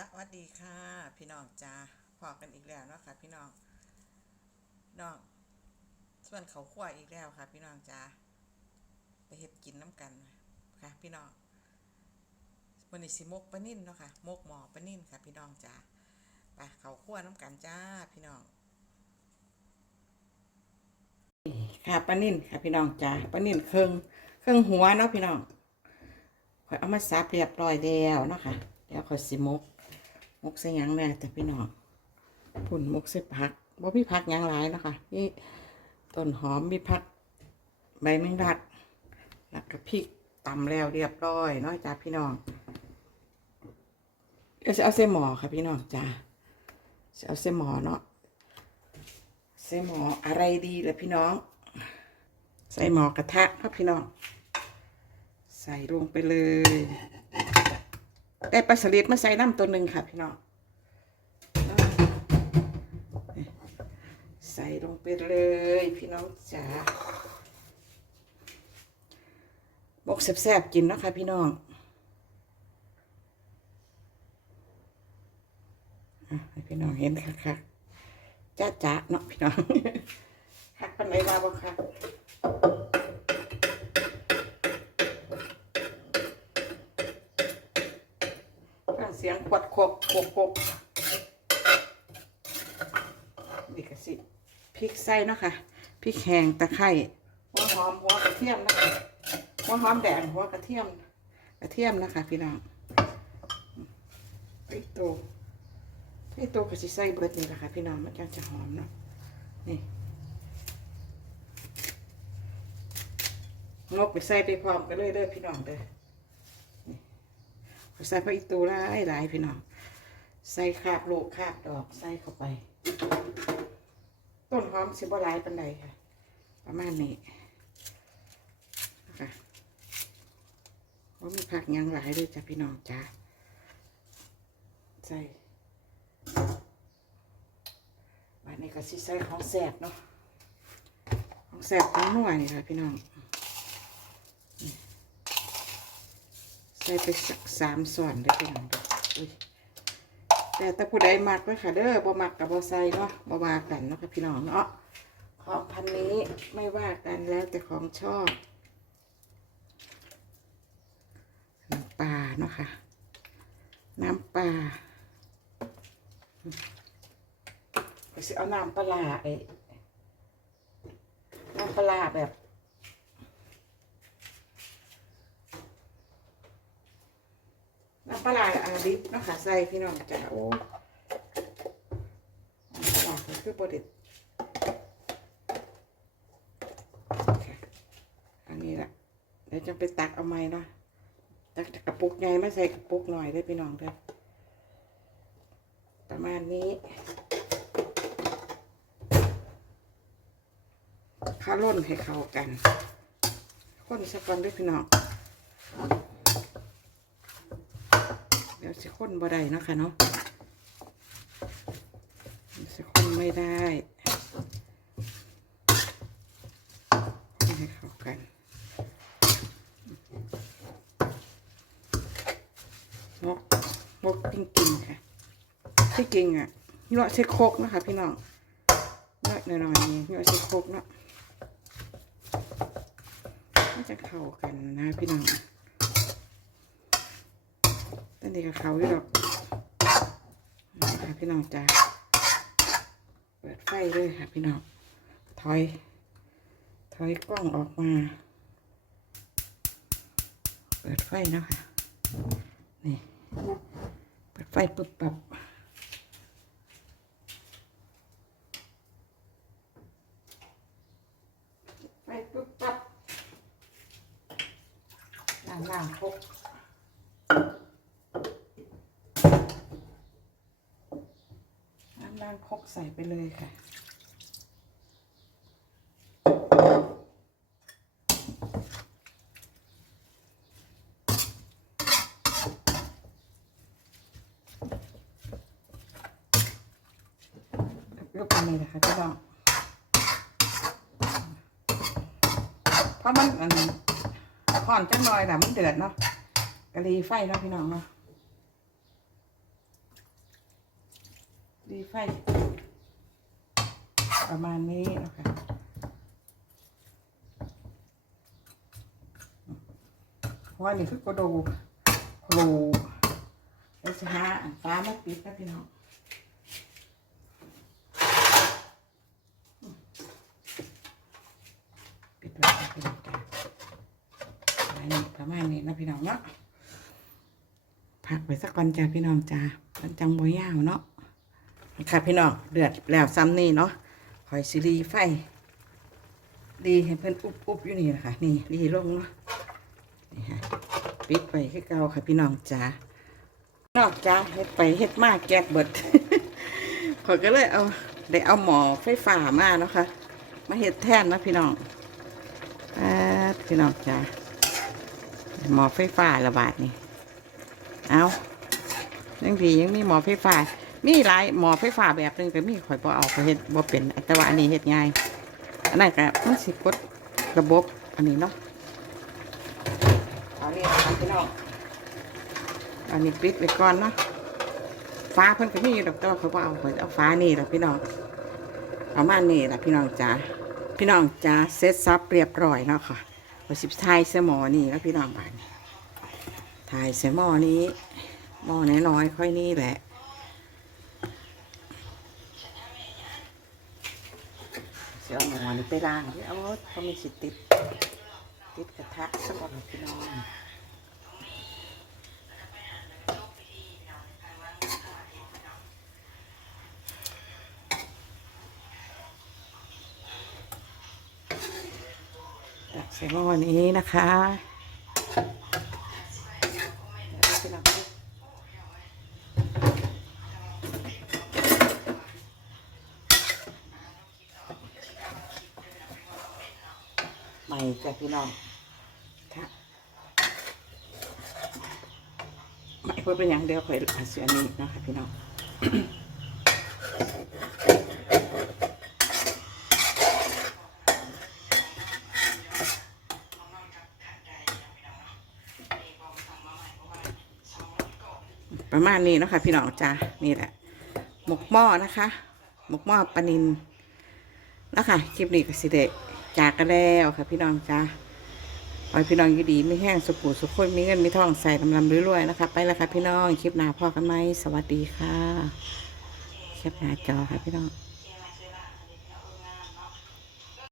สวัสดีค่ะ พี่น้องจ้าพอกันอีกแล้วเนาะค่ะ พี่น้องน้องส่วนเขาขั้วอีกแล้วค่ะ พี่น้องจ้าไปเฮ็ดกินน้ำกันค่ะ พี่น้องวันนี้สิมกปลานิ่นเนาะค่ะมกหมอปลานิ่นค่ะ พี่น้องจ้าไปเขาขั้วน้ำกันจ้าพี่น้องค่ะปลานิ่นค่ะ พี่น้องจ้าปลานิ่นเครื่องเครื่องหัวเนาะพี่น้องข่อยเอามาซับเรียบร้อยแล้วเนาะค่ะเดี๋ยวข่อยสิมก มกใส่ยังแน่แต่พี่น้องผุ่นมกใส่ผักบ่มีผักยังหลายนะคะนี่ต้นหอมมีผักใบแมงดัดแล้วก็พริกตำแล้วเรียบร้อยเนาะจ้าพี่น้องเดี๋ยวจะเอาใส่หมอค่ะพี่น้องจ้าจะเอาใส่หมอเนาะใส่หมออะไรดีล่ะพี่น้อง ใส่หมอกระทะครับพี่น้อง ใส่ลงไปเลย ได้ปลาสลิดมาใส่น้ำตัวหนึ่งค่ะพี่น้องใส่ลงไปเลยพี่น้องจ๋าบกแซ่บๆกินนะคะพี่น้องอะให้พี่น้องเห็นค่ะค่ะจ้าจ้าเนาะพี่น้องหักปันไหนมาบ่ค่ะ ฟังเสียง ขวดขบขบนี่ก็สิพริกไส้เนาะค่ะพริกแห้งตะไคร้หัวหอมหัวกระเทียมนะคะหัวหอมแดงหัวกระเทียมกระเทียมนะคะ พี่น้องพริกโตพริกโตก็สิใส่เบิดนี่แหละค่ะ พี่น้องมันจะจะหอมเนาะนี่งกไปใส่ไปพร้อมกันเลยเด้อพี่น้องเด้อใส่ผักอีตูหลายหลายพี่น้อง ใส่คาบลูกคาบดอกใส่เข้าไป ต้นหอมสิบหลายปันใดค่ะ ประมาณนี้นะคะว่ามีผักยังหลายด้วยจ้ะพี่น้องจ้าใส่วันนี้ก็สิใส่ของแสบเนาะของแสบของน่วนี่ค่ะพี่น้องใส่ไปสักสามส่วนได้พี่น้องเด้ออุ้ย แต่ถ้าผู้ใดมักไว้ค่ะเด้อบ่มักกับบ่ใส่เนาะบ่ว่ากันเนาะค่ะพี่น้องเนาะของพันนี้ไม่ว่ากันแล้วแต่ของชอบน้ำปลาเนาะค่ะ น้ำปลาไปสิเอาน้ำปลาไอ้น้ำปลาแบบ น้ำปลาร้าอาดิบเนาะค่ะใส่พี่น้องจ้าโอ้น้ำปลาร้าก็คือโปรดิตค่ะอันนี้ละเดี๋ยวจะไปตักเอาไม้เนาะตักจากกระปุกใหญ่มาใส่กระปุกหน่อยได้อพี่น้องเด้อประมาณนี้ข้าวร่นให้เข้ากัน คนสักก่อนด้วยพี่น้อง เดี๋ยวจะคนบ่ได้นะคะเนาะจะคนไม่ได้คนให้เข้ากันมกมกจริงๆค่ะที่จริงอะเนาะใช้โครกนะคะ พี่น้องเนาะหน่อยๆนี่เนาะใช้โครกเนาะมันจะเข้ากันนะพี่น้อง ตอนนี้ก็เขาอยู่ดอกค่ะพี่น้องจ้าเปิดไฟเลยค่ะพี่น้องถอย ถอยกล้องออกมา เปิดไฟเนาะคะนี่เปิดไฟปุ๊บปับไฟปุ๊บปับล่างล่างๆครกน้ำล้า งคกใส่ไปเลยค่ะ ยกไปเลยนะคะพี่น้องเพราะมันมันห่อนจังหน่อยแต่มันเดือดเนาะกะรีไฟเนาะพี่น้องเนาะ ดีไฟ ประมาณนี้นะคะว่านี่คือกระดูกโครูแล้วจะหาอันฟ้ามาปิดนะพี่น้องปิดไว้นะพี่น้องจ้ะนี้ประมาณนี้นะพี่น้องเนาะพักไปสักวันจ้าพี่น้องจ้ามันจังบ่ยาวเนาะ ค่ะพี่น้องเดือดแล้วซ้ำนี่เนาะหอยซีรีไฟ ดีให้เพิ่อนอุบอุบอยู่นี่นะคะนี่ดีลงเนาะนี่ฮะปิดไปให้เก่าค่ะพี่น้องจ้านอกจ้าเฮ็ดไปเฮ็ดมากแกกเบิดขอยก็เลยเอาได้เอาหมอไฟฟ้ามาเนาะค่ะมาเฮ็ดแทนนะพี่น้องอพี่น้องจ้าหมอไฟฟ้าระบาดนี่เอายังดียังมีหมอไฟฟ้า มีหลายหมอไฟฟ้าแบบหนึงแต่มีข่อยบ่เอาข่อยเฮ็ดบ่เป็นแต่ว่าอันนี้เฮ็ดง่ายอันนั้นก็มันสิกดระบบอันนี้เนาะเอานี่ครับพี่น้องอันนี้ปิดไว้ก่อนเนาะฟ้าเพิ่นก็มีอยู่ดอกแต่ว่าข่อยบ่เอาข่อยเอาฟ้านี่ล่ะพี่น้องประมานี้ล่ะพี่น้องจ๋าพี่น้องจ๋าเสร็จสับเรียบร้อยเนาะค่ะว่าสิทายใส่หมอนี่แล้วพี่น้องบานทายใส่หม้อนี้หม้อน้อยๆค่อยนี่แหละ สียหมอนี่ไปล้างที่เอาเขามีสิติด ติดกระทะสักก่อนพี่น้องใส่หม้อนี้นะคะเดี๋ยวพี่น้อง ใหม่จ้ะพี่น้องค่ะไม่เพื่อเป็นอย่างเดียวคอยอาเสียนี้นะคะพี่น้องประมาณนี้นะคะพี่น้องจ้านี่แหละ หมกหม้อนะคะ หมกหม้อปลานินนะคะคลิปนี้ก็สิเดะ จากกันแล้วค่ะ พี่น้องจ้าขอให้พี่น้องอยู่ดีไม่แห้งสุขุสุขคนมีเงินมีทองใส่ลำลำรวยๆนะคะ ไปแล้วค่ะพี่น้อง คลิปหน้าพ่อกันไหมสวัสดีค่ะแคปหน้าจอค่ะพี่น้อง